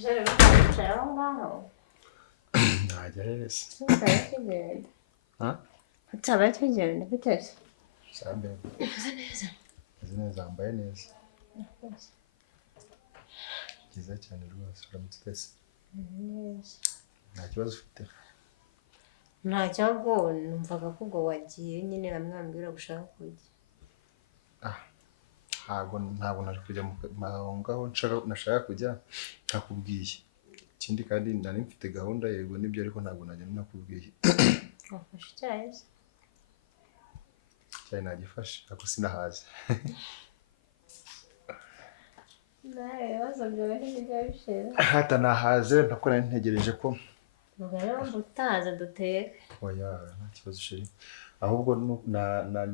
Jere bicaye aho ngaho ntajya hese tutari tugenda tutaba tugenda biteze sambe neza mbaye neza kiza cyane rwose uramutse twese neza nta kibazo ufite nta cyabwo numvaga ko ubwo wagiye nyine bamwambwira gushaka kujya ntabwo nari kujya mu ngaho nashaka kujya nakubwiye ikindi kandi nari mfite gahunda yego nibyo ariko ntabwo najya nakubwiye wafashe icyayi cyane nagifashe ako sinahaze nawe ibibazo byawe ntibijya bishira hata nahaze ntako nari ntegereje ko ubwo utaza duteka oya nta kibazo sheri ahubwo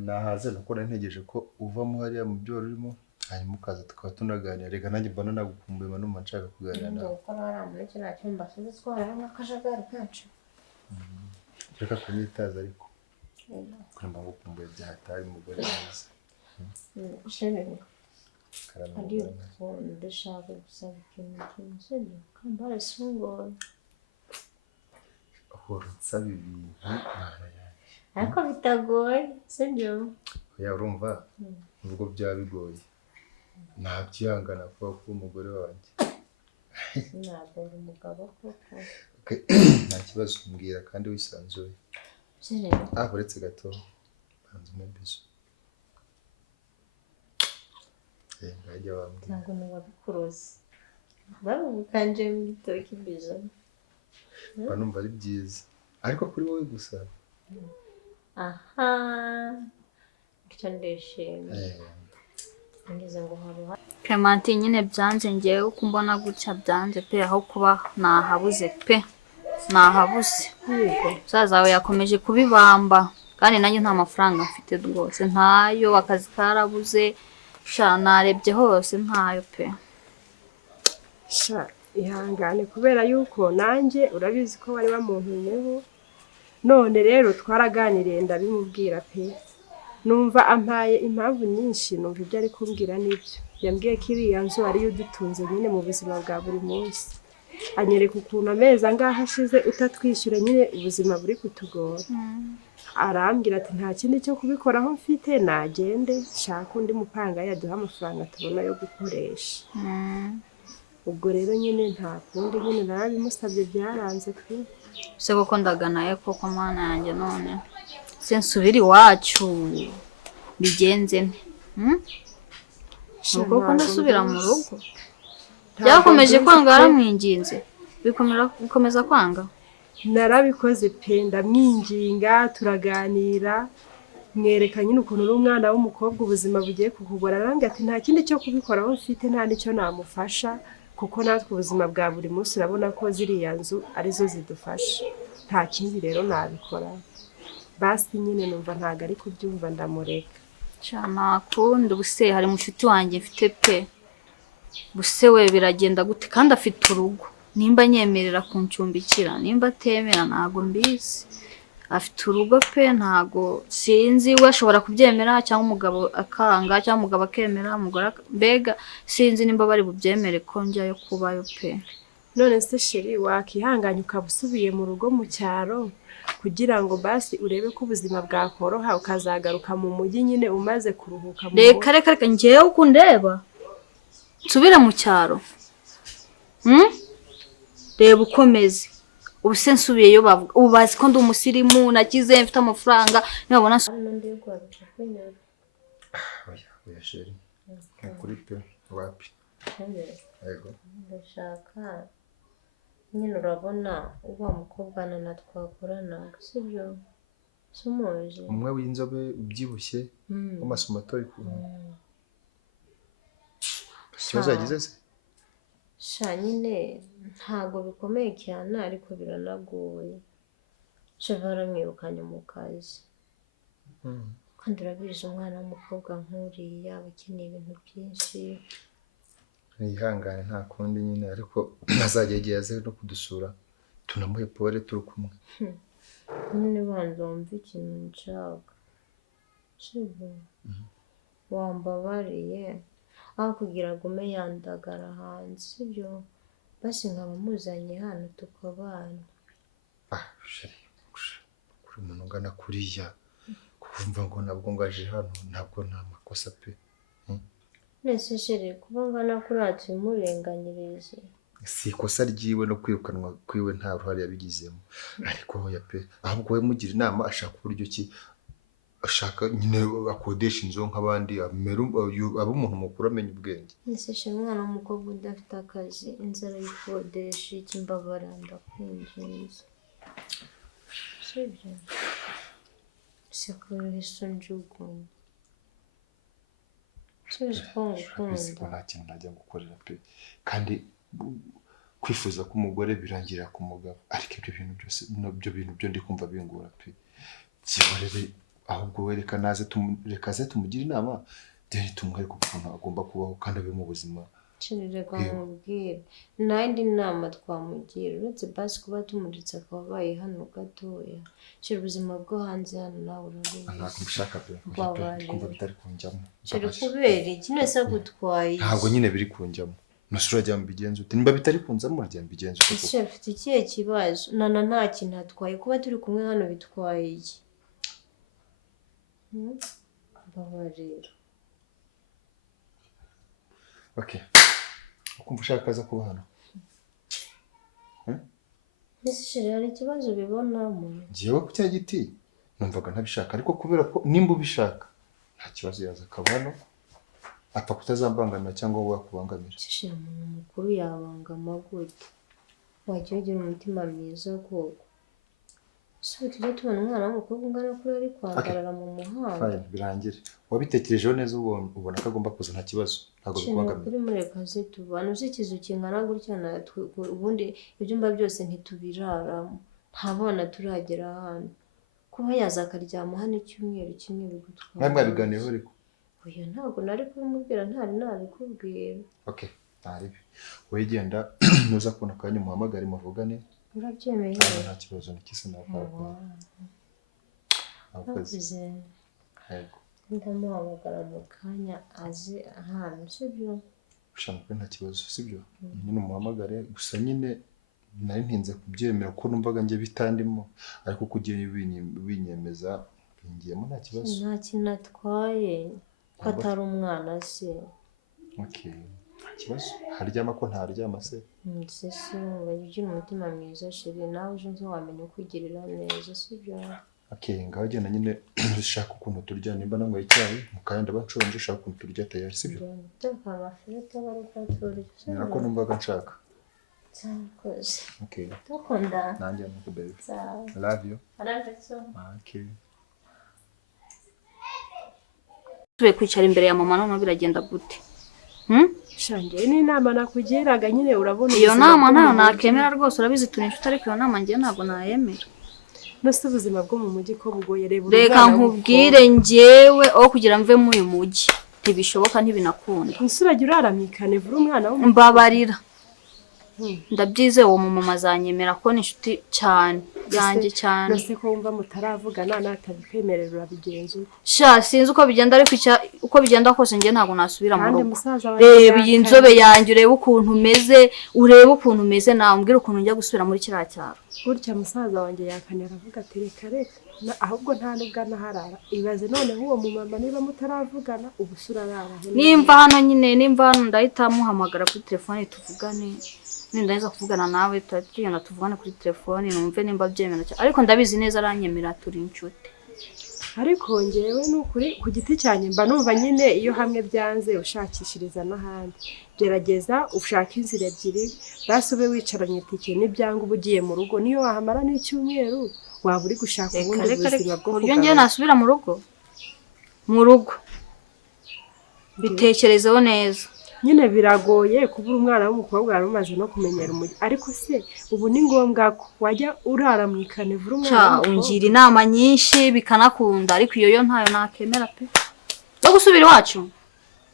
nahaze ntako nari ntegereje ko uvamo hariya mu byo urimo hanyuma ukaza tukaba tunaganira reka nanjye mbona nagukumbuye manuma nshaka kuganira nawe uko nari muri kiriya cyumba twara nk'akajagari kacu reka kunyitaza ariko kuramba ngukumbuye byahataye umugore mwiza sheri ariko ndashaka gusaba ikintu cy'umusore kambara sungora uhora nsaba ibintu ariko bitagoye sibyo oya urumva ubwo byaba bigoye nabyihangana kuba umugore wanjye ntabwo ari umugabo koko nta kibazo mbwira kandi wisanzuye uretse gato banza umembizo ngajya wambwira ntabwo nabikuroze babugukanje mu gitoki imbizo numva ari byiza ariko kuri wowe gusa aha icyo ndishimye ngeze ngo haruha Clementine nyine byanze ngewe uko mbona gutya byanze pe aho kuba nahabuze pe nahabuze saza we yakomeje kubibamba kandi nanjye nta mafaranga mfite rwose ntayo akazi karabuze sha narebye hose ntayo pe sha ihangane kubera yuko nanjye urabizi ko bari bamuntumyeho none rero twaraganiriye ndabimubwira pe numva ampaye impamvu nyinshi numva ibyo ari kumbwira n'ibyo yambwiye ko iriya nzu ariyo udutunze nyine mu buzima bwa buri munsi anyereka ukuntu amezi angahe ashize utatwishyura nyine ubuzima buri kutugora arambwira ati nta kindi cyo kubikoraho mfite nagende shaka undi mupanga yaduha amafaranga tubona yo gukoresha ubwo rero nyine nta kundi nyine narabimusabye byaranze pe se koko ndaganaye koko mana yanjye none se nsubira iwacu bigenze nte nuko ko ndasubira mu rugo byakomeje kwanga yaramwinginze bikomeza kwanga narabikoze pe ndamwinginga turaganira mwereka nyine ukuntu uri umwana w'umukobwa ubuzima bugiye kukugora arambwira ati nta kindi cyo kubikoraho mfite nta n'icyo namufasha kuko natwe ubuzima bwa buri munsi urabona ko ziriya nzu arizo zidufasha nta kindi rero nabikora basi nyine numva ntago ari kubyumva ndamureka cyana kundi ubuse hari mushuti wanjye mfite pe buse we biragenda gute kandi afite urugo nimba nyemerera kuncumbikira nimba atemera ntago mbizi afite urugo pe ntago sinzi we ashobora kubyemera cyangwa umugabo akanga cyangwa umugabo akemera umugore mbega sinzi nimba bari bubyemere ko njyayo kubayo pe none se sheri wakihanganya ukabusubiye mu rugo mu cyaro kugira ngo basi urebe ko ubuzima bwakoroha ukazagaruka mu mujyi nyine umaze kuruhuka mu reka ngewe uko ndeba nsubire mu cyaro reba ukomeze ubuse nsubiyeyo bavuga ubu bazi ko ndi umusirimu nakize mfite amafaranga nibabona oya sheri kuri pe wapi yego ndashaka nyine urabona uba mukobwana na twakorana sibyo sumuzi umwe w'inzobe ubyibushye w'amasumatori ikibazo yagize se sha nyine ntago bikomeye cyane ariko biranagoye sheva aramwirukanye mu kazi kandi urabizi umwana w'umukobwa nk'uriya aba akeneye ibintu byinshi yihangane nta kundi nyine ariko ntazajya igihe aze no kudusura tunamuhe pole turi kumwe nyine banza wumve ikintu nshaka sibyo wambabariye aho kugira ngo ume yandagara hanze sibyo basi nkaba muzanye hano tukabana. Sheri kuri umuntu ungana kuriya kumva ngo nabwo ngaje hano ntabwo nta makosa pe. Nese sheri kuba ngana kuri ati murenganyirize. Si ikosa ryiwe no kwirukanwa kwiwe nta ruhare yabigizemo, ariko hoya pe ahubwo we mugira inama ashaka uburyo ki ashaka nyine akodesha inzu nk'abandi abo umuntu mukuru amenya ubwenge. Nese sheri umwana w'umukobwa udafite akazi inzara yikodesha ikimbabara ndakwinginze. Sibyo sekuru isonjugu Nta kintu najya gukorera pe kandi kwifuza ko umugore birangira ku mugabo, ariko ibyo bintu byose nabyo bintu byo ndi kumva bingora pe. Kiborere ahubwo wereka reka tumugira inama deni tumwereke ukuntu agomba kubaho kandi abe mu buzima. Reka mubwire nta yindi nama twamugira uretse basi kuba tumuritse akabaye hano gatoya. Shira ubuzima bwo hanze hano nawe urabizi. Ntabwo mbishaka pe kumva bitari kunjyamo. Shira kubera iki nese agutwaye ntabwo nyine biri kunjyamo. Nusura ajya mu bigenzo ute nimba bitari kunzamo ajya mu bigenzo ute. Ese afite ikihe kibazo? Nta kintu atwaye kuba turi kumwe hano bitwaye iki? Babarira. Okay. Ukumva ushaka kaza kuba hano? Ese shira hari ikibazo bibonamo? Ngiyewe ku cya giti numvaga ntabishaka, ariko kubera ko nimba ubishaka nta kibazo yaza akaba hano apfa kutazambangamira cyangwa wowe akubangamira. Shira umuntu mukuru yabangama gute? Wajya ugira umutima mwiza koko. So tujya tubona umwana w'umukobwa ungana kuri ari kwangarara mu muhanda. Fine, birangire. Wabitekerejeho neza ubona ko agomba kuza nta kibazo. Ntabwo bikubangamira. Kuri murekaze tubana uzikizo kingana gutya na ubundi ibyumba byose ntitubiraramo. Nta bana turagera hano. Kuba yaza akaryama hano icyumweru kimwe bigutwara. Nta mwabiganiyeho ariko. Oya ntabwo nari kubimubwira ntari kubwira. Okay, ntaribi. Wowe genda nuza kubona akanya muhamagare muvugane. Urabyemeye? Nta kibazo nikise navuga. Avuze. Yego. Ndamuhamagara mu kanya azi ahantu sibyo? Ushaka nta kibazo sibyo? Nyine umuhamagare gusa nyine nari ntinze kubyemera ko numvaga ngiye bitandimo, ariko kugiye binyemeza ngiyemo nta kibazo. Nta kintu atwaye ko atari umwana se. Okay. Kibazo haryama ko ntaryama se. Sese ugira umutima mwiza shiri nawe uje nzo wamenye kwigirira neza sibyo? Okay, ngaho genda nyine ushaka ukuntu turya nimba nangwa icyayi mukayanda bacunje ushaka ukuntu turya tayari sibyo? Ndumva amafiriti baruka turya. Nako numvaga nshaka. Cyakoze. Okay. Tukunda. Nanjye nuko baby. I love you. I love you too. Okay. Tuwe kwicara imbere ya mama none biragenda gute? Shange ni inama nakugiraga nyine urabona iyo nama nta nakemera rwose urabizi turi inshuti ariko iyo nama ngiye ntabwo nayemera. Nose ubuzima bwo mu mujyi ko bugoye reba reka nkubwire njyewe aho kugira mve mu uyu mujyi ntibishoboka ntibinakunda. Nsuragira uraramikane vura umwana wo mbabarira. Ndabyize uwo mama azanyemera ko ni inshuti cyane yanjye cyane. Nose ko wumva mutaravugana natabikwemerera urabigenza. Sha sinzi uko bigenda ariko uko bigenda kose ngiye ntabwo nasubira mu rugo. Reba iyi nzobe yanjye urebe ukuntu umeze nawe umbwira ukuntu njya gusubira muri kiriya cyaro. Gutya musaza wanjye yakanera avuga ati reka ahubwo nta nubwo naharara. Ibaze none nk'uwo mumama niba mutaravugana ubusura arara. Nimba hano ndahita muhamagara kuri telefone tuvugane. Ndaza kuvugana nawe tugenda tuvugane kuri telefone numve nimba byemera cyane ariko ndabizi neza aranyemera turi inshuti. Ariko ngewe n'ukuri ku giti cyanjye mba numva nyine iyo hamwe byanze ushakishiriza n'ahandi. Gerageza ushaka inzira ebyiri basube wicaranye itike n'ibyanga ubugiye mu rugo niyo wahamara n'icyumweru waba uri gushaka ubundi buzima bwo kugira ngo nasubira mu rugo bitekerezeho neza. Nyine biragoye kubura umwana w'umukobwa yarumaze no kumenyera umujyi ariko se ubu ni ngombwa ko wajya urara mu ikane vura umwana ungira inama nyinshi bikanakunda ariko iyo yo ntayo nakemera pe yo gusubira iwacu.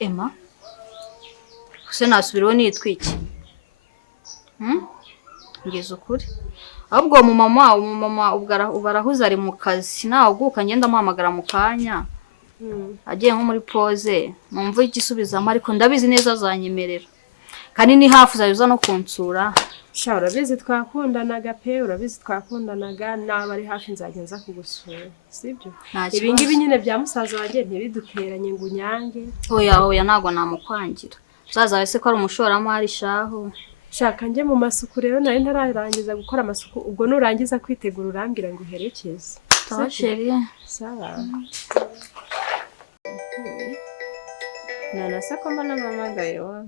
Emma se nasubiraho nitwiki ngeze ukuri ahubwo umumama ubarahuza ari mu kazi nawe uguka ngenda muhamagara mu kanya agiye nko muri pause numva igisubizamo ariko ndabizi neza azanyemerera kandi ni hafi uzaza no kunsura. Sha urabizi twakundanaga pe, urabizi twakundanaga, naba ari hafi nzagenza kugusura sibyo? Ibi ngibi nyine bya musaza wanjye ntibiduteranye ngo unyange. Oya ntago namukwangira. Musaza wese ko ari umushoramari shaho. Shaka njye mu masuku rero nari ntararangiza gukora amasuku, ubwo nurangiza kwitegura urambwira ngo uherekeze. Sawa chérie. Sawa. Nana sako mbona mpamagaye wa.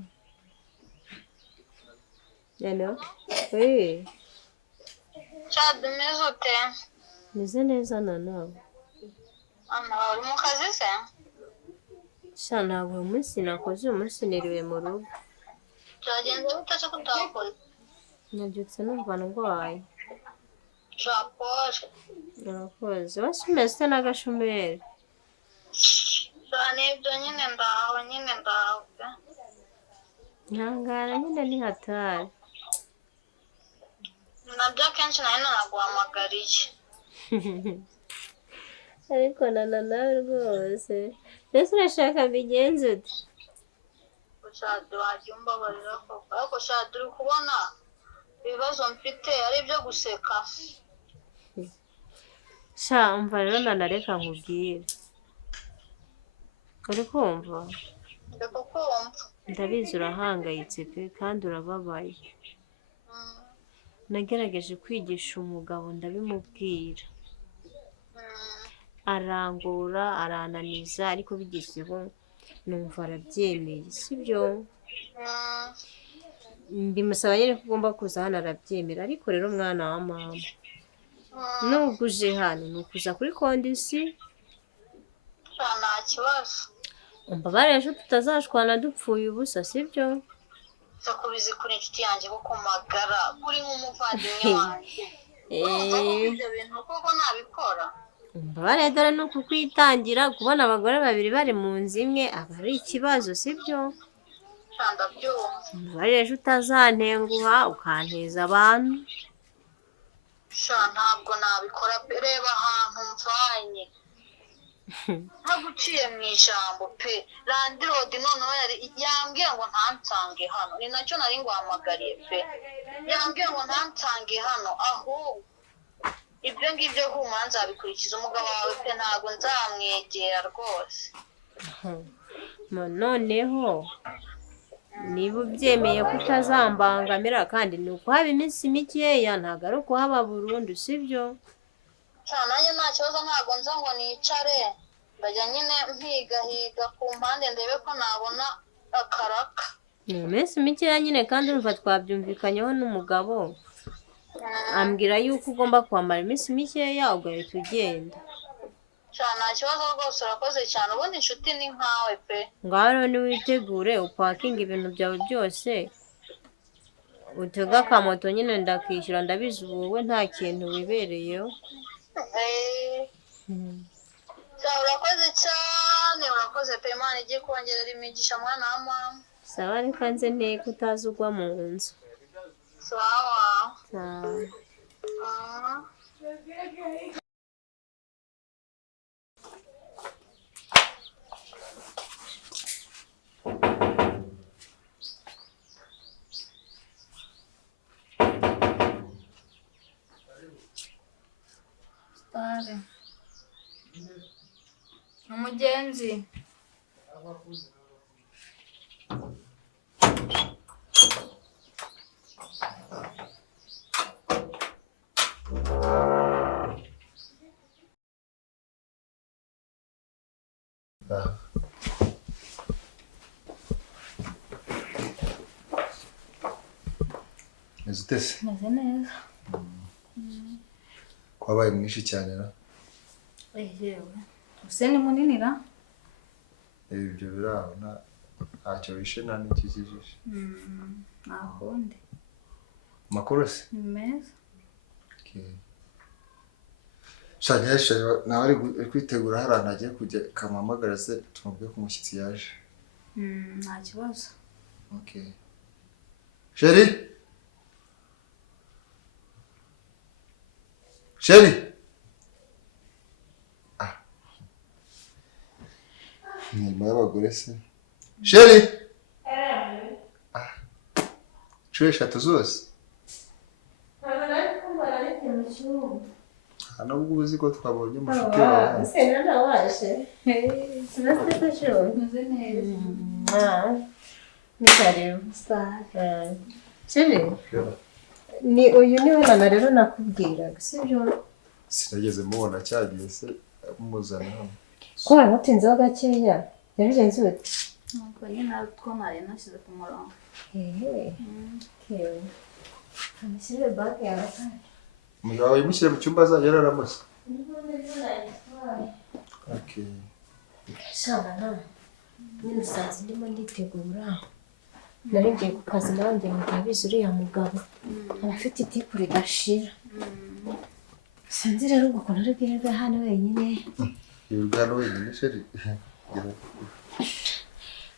Hello? Oui. Chad, umeze ute? Meze neza Nana. Uri mu kazi se? Sha ntabwo uyu munsi nakoze, uyu munsi niriwe mu rugo. Byagenze bite se kutakoze? Nabyutse numva ndwaye. Shapoje. Nakoze. Wasi umeze n'agashomeri. Nibyo nyine ndaho pe. Ntangara nyine ni hatari. Nabyo akenshi nari nanaguhamagariye. Ariko Nana nawe rwose. Mbese urashaka mbigenze ute? Shad, wajya umbabarira koko. Ariko Shad, uri kubona ibibazo mfite ari ibyo guseka. Sha umva rero Nana reka nkubwire. Uri kumva? Reka kumva. Ndabizi urahangayitse pe kandi urababaye. Nagerageje kwigisha umugabo ndabimubwira. Arangura, arananiza ariko bigezeho numva arabyemeye, sibyo? Ndimusaba nyine ko ugomba kuza hano arabyemera, ariko rero mwana wa mama. Nubwo uje hano ni ukuza kuri kondisi. Nta kibazo. Umbabarire ejo tutazashwana dupfuye ubusa, sibyo? Kubizi kuri inshuti yanjye kuko magara kuri nk'umuvandimwe wanjye. Ibyo bintu kuko nabikora. Umbabarire dore no kukwitangira kubona abagore babiri bari mu nzu imwe aba ari ikibazo, sibyo? Ndabyumva. Umbabarire ejo utazantenguha ukanteza abantu. Ntabwo nabikora, reba ahantu mvanye. Ntaguciye mu ijambo pe. Landirodi noneho yambwiye ngo ntansange hano, ni nacyo nari nguhamagariye pe. Yambwiye ngo ntansange hano, ahubwo ibyo ngibyo humura nzabikurikiza, umugabo wawe pe ntabwo nzamwegera rwose. Noneho niba ubyemeye ko utazambangamira kandi ni ukuhaba iminsi mikeya, ntabwo ari ukuhaba burundu, sibyo? Nanjye nta kibazo, ntabwo nza ngo nicare, ndajya nyine mpigahiga ku mpande ndebe ko nabona akaraka. Ni iminsi mikeya nyine kandi urumva twabyumvikanyeho n'umugabo. Ambwira yuko ugomba kwamara iminsi mikeya ugahita ugenda. Nta kibazo rwose, urakoze cyane, ubundi inshuti ni nkawe pe. Ngaho rero niwitegure upakinga ibintu byawe byose, utega akamoto nyine ndakishyura, ndabizi wowe nta kintu wibereyeho. Urakoze cyane, urakoze pe, Imana igiye kongerera imigisha mwana wa mama. Sawa reka nze nteko utazi ugwa mu nzu. Sawa. Umugenzi. Meze utese? Meze neza. Kwabaye mwinshi cyane ra? Yewe. Use ni munini ra? Ibyo biraho ntacyo wishe nta n'ikikijije. Nakundi. Makuru se? Ni meza. Shanyesha nawe ari kwitegura harana agiye kujya kamamagara se tumubwe ko umushyitsi yaje. Nta kibazo. Okay. Sheri? Sheri? Ni y'abagore se. Sheri? inshuro 3 zose nubwo uzi ko twabonye umushuti wawe Senana waje. Sinasita show. Ni karibu. Chiri. Ni uyu niwe nana rero nakubwiraga sibyo? Sinageze mubona cyagiye se muzana hano. Ko haratinzeho gakeya. Yabigenze ute? Nuko nyine twamare nashyize ku murongo. Okay. Amushyire bag yawe. Umugabo yimushyire mu cyumba azajya araramasa. Okay. Shana. Nyine sanze ndimo nditegura. Nari ngiye ku kazi nanjye mugabizi uriya mugabo. Arafite itiku ridashira. Sinzi rero ubwo ukuntu ari bwirwe hano wenyine. Yurugano wenyine sheri.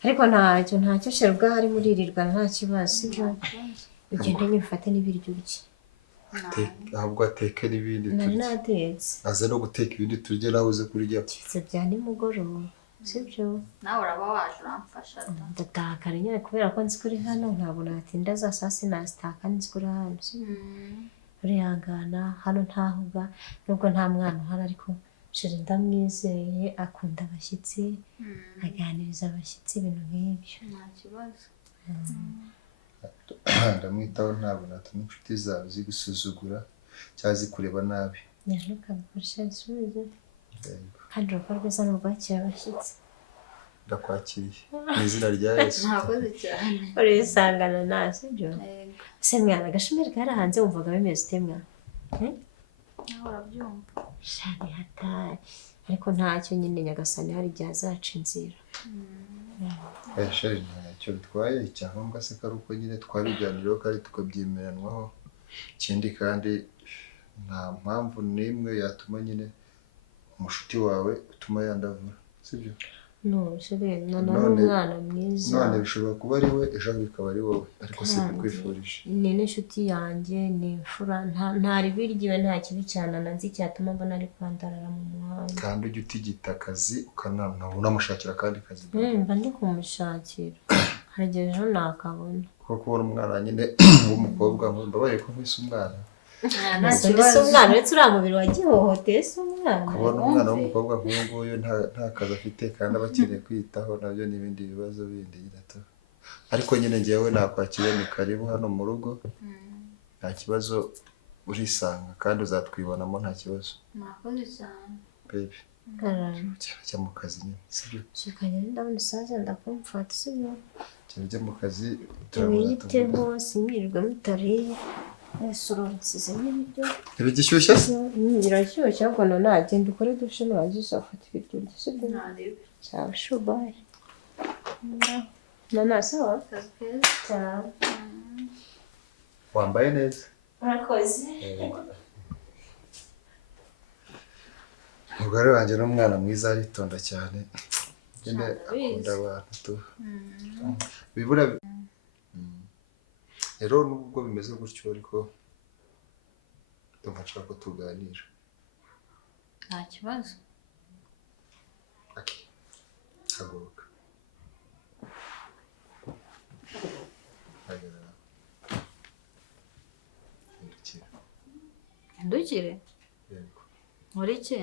Ariko ntacyo sheri ubwo hari muririrwa nta kibazo sibyo. Ugende nyifate n'ibiryo bye. Ahubwo ateke n'ibindi Nari natetse. Aze no guteka ibindi turye nawe uze kurya. Kitse bya nimugoroba sibyo. Nawe uraba waje uramfasha da. Ndatakara nyine kubera ko nzi kuri hano ntabwo natinda za saa sita nasitaka nzi kuri hano sibyo. Urihangana hano ntahuga nubwo nta mwana uhari ariko sheri ndamwizeye akunda abashyitsi aganiriza abashyitsi ibintu nk'ibyo. Nta kibazo. Ndamwitaho ntabwo natuma inshuti zawe zigusuzugura cyangwa zikureba nabi. Ntukabikoreshe isubizo. Kandi urugo rwiza ni urwakira abashyitsi. Ndakwakiriye mu izina rya Yesu. Ntakoze cyane. Urisangana nawe sibyo. Se mwana agashimira kari hanze wumvaga bimeze ute mwana? Nawe urabyumva. Shani hatari ariko ntacyo nyine nyagasani hari igihe azaca inzira. Sheri ntacyo bitwaye icyangombwa se ko ari uko nyine twabiganiraho kandi tukabyemeranwaho. Ikindi kandi nta mpamvu n'imwe yatuma nyine umushuti wawe utuma yandavura sibyo? No sheri n'umwana mwiza. None bishobora kuba ari we ejo bikaba ari wowe ariko se bikwifurije. Ni n'inshuti yanjye ni imfura ntari biryiwe nta kibi cyane nanzi cyatuma mbona ari kwandarara mu muhanda. Kandi ujye utigita akazi unamushakira akandi kazi. Mba ndi kumushakira hari igihe ejo nakabona. Kuko kubona umwana nyine w'umukobwa mbabaye ko nk'isi umwana. Nta umwana uretse uriya mubiri wagihohoteye se umwana. Kubona umwana w'umukobwa nk'uyu nguyu nta kazi afite kandi aba akeneye kwiyitaho nabyo n'ibindi bibazo bindi gato. Ariko nyine njyewe nakwakiriye ni karibu hano mu rugo. Nta kibazo urisanga kandi uzatwibonamo nta kibazo. Mwakoze cyane. Baby. Cyajya mu kazi nyine sibyo? Shikanye ndabona isaje ndakumfata sibyo? Cyajya mu kazi turabona simwirirwa mutariye. Nsize n'ibiryo. Ibigishyushye se? Birashyushye ahubwo none agenda ukore dushe nurangiza ufata ibiryo sibyo? Sawa shubaye. Nana sawa? Sawa. Wambaye neza. Urakoze. Umugore wanjye n'umwana mwiza aritonda cyane. Nyine akunda abantu tu. Bibura rero nubwo bimeze gutyo ariko ndumva nshaka ko tuganira. Nta kibazo. Okay. Haguruka. Hagarara. Hindukire? Yego. Muri iki?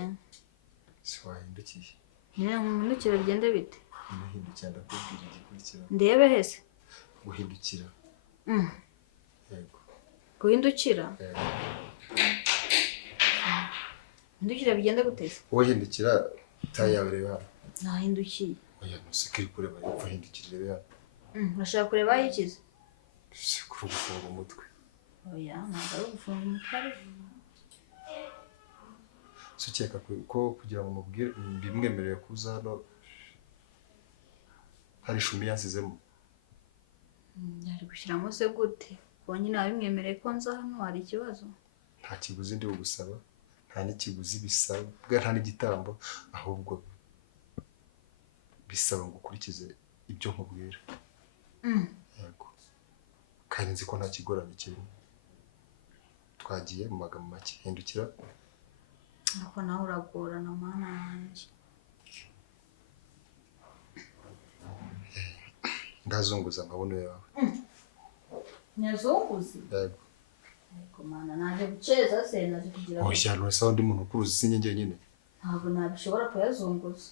Si wahindukiye. Nyine muhindukire bigende bite? Guhindukira ndakubwira igikurikira. Ndebe hese? Guhindukira. Yego. Guhindukira? Hindukira bigende gute? Wowe hindukira tayi yawe reba hano. Nahindukiye. Oya ntusikire kureba yepfo hindukira reba hano. Urashaka kureba aho ikize? Si kuri gufunga umutwe. Oya ntabwo ari ugufunga umutwe ariko. Ukeka ko kugira ngo mubwire bimwemerere kuza hano hari ishumi yansizemo. Yari gushyiramo se gute? Kuba nyine wabimwemereye ko nza hano hari ikibazo? Nta kiguzi ndi bugusaba, nta n'ikiguzi bisabwa, nta n'igitambo, ahubwo bisaba ngo ukurikize ibyo nkubwira. Yego. Kandi nzi ko nta kigoranye kirimo. Twagiye mu magambo make hindukira. Ako nawe uragorana mana yanjye. Ndazunguza amabuno yawe. nyazunguzi yego ariko mana naje guceza se naje kugira oya cyane se undi muntu ukuruzi sinye njyenyine ntabwo nabishobora kuyazunguza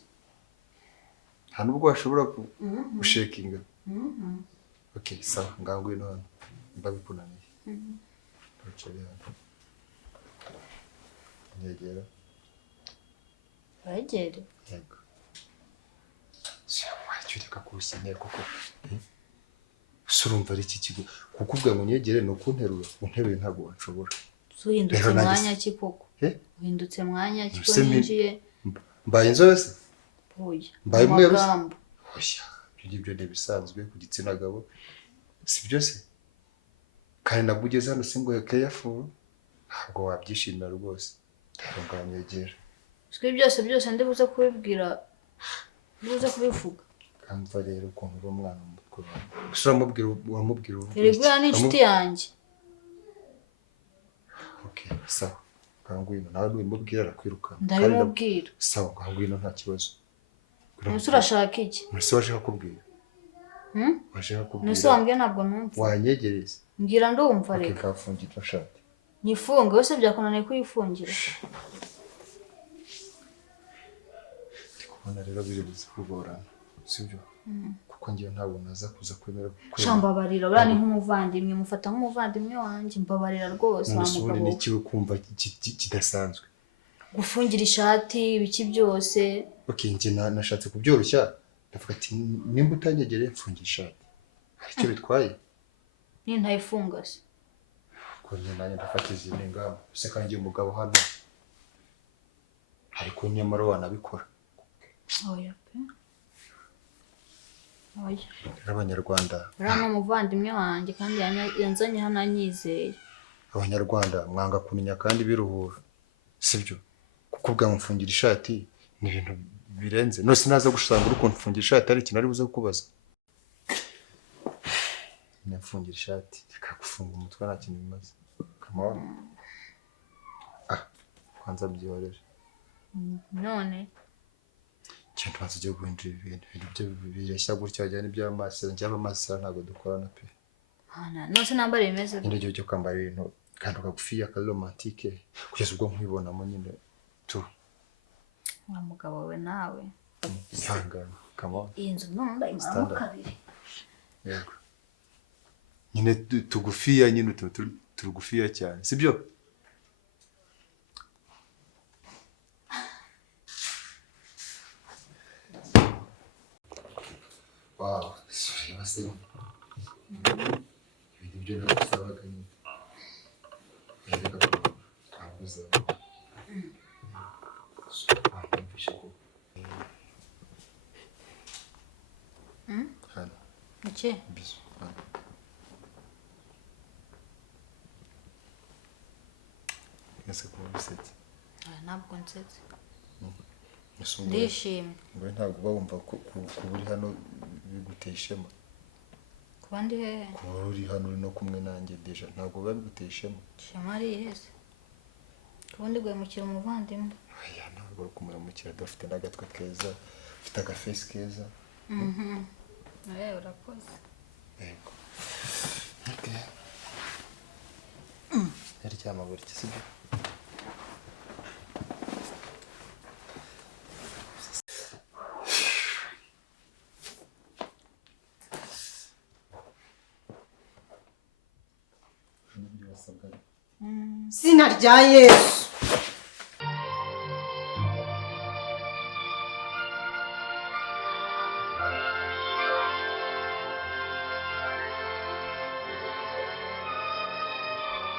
nta nubwo washobora gushekinga okay sawa ngangwe none mbabikunaniye Uracari hano nyegera bagere yego cyureka kurusinya koko surumva ari iki kigo kukubwa ngo nyegere no kunterura unteruye ntabwo wanshobora uhindutse mwanya ki koko uhindutse mwanya ki ko ninjiye mbaye inzobe se oya mbaye umweru oya ibyo ni bisanzwe ku gitsina gabo si byose kandi nabwo ugeze hano singo careful ntabwo wabyishimira rwose rero nganyegera swe byose ndibuze kubibwira ndibuze kubivuga kandi rero ukuntu uri umwana mukuru uramubwira Erigura ni inshuti yanjye okay sawa ngwino nawe nimubwira arakwiruka ndabimubwira sawa ngwino nta kibazo Nuse urashaka iki nuse waje kukubwira waje kukubwira nuse wambwiye ntabwo numva wanyegereza mbwira ndumva reka okay kafungira ashaka nifunge wese byakunaniye kuyifungira kubona rero biri buze kugorana sibyo kuko ngiye ntabwo naza kuza kwemera shambabarira urani nk'umuvandimwe mufata nk'umuvandimwe wanjye mbabarira rwose amugabo ni kiwe kumva kidasanzwe gufungira ishati ibiki byose okay nje nashatse kubyoroshya ndavuga ati nimba utanyegereye mfungira ishati icyo bitwaye ni ntayifunga se ko nanjye ndafata izindi ngamba se kandi umugabo hano ariko nyamara wanabikora oya pe oya abanyarwanda urano umuvandimwe wanjye kandi yanzanye hano anyizeye abanyarwanda mwanga kumenya kandi biruhura sibyo kuko bwamfungira ishati ni ibintu birenze no sinaza gushanga uruko mfungira ishati ari ikintu ari buze kukubaza mfungira ishati kagufunga umutwe nta kintu bimaze come on kwanza byihorere none cyane tumaze igihe guhindura ibintu byo bireshya gutya cyane by'amaso njyaba amaso ntabwo dukorana pe nose nambara imeze n'iryo cyo kwambara ibintu kandi ukagufiya ka romantique kugeza ubwo nkwibonamo nyine tu wa mugabo we nawe ihangana come on iyi nzu none ndayimara kabiri yego nyine tugufiya nyine turugufiya cyane sibyo wow sorry basi ibyo nasabaga ni yego twabuze iki biso ese ko bisetse ntabwo nsetse ndishimye ndishimye ngo ntabwo bawumva ko buri hano biguteye ishema kuba ndi hehe kuba uri hano uri no kumwe nanjye deja ntabwo biba biguteye ishema ishema ari ihese kuba ndi guhemukira umuvandimwe oya ntabwo uri kumuramukira dufite n'agatwe keza ufite agafesi keza urakoze yego okay yaryama buri kisibyo Izina rya Yesu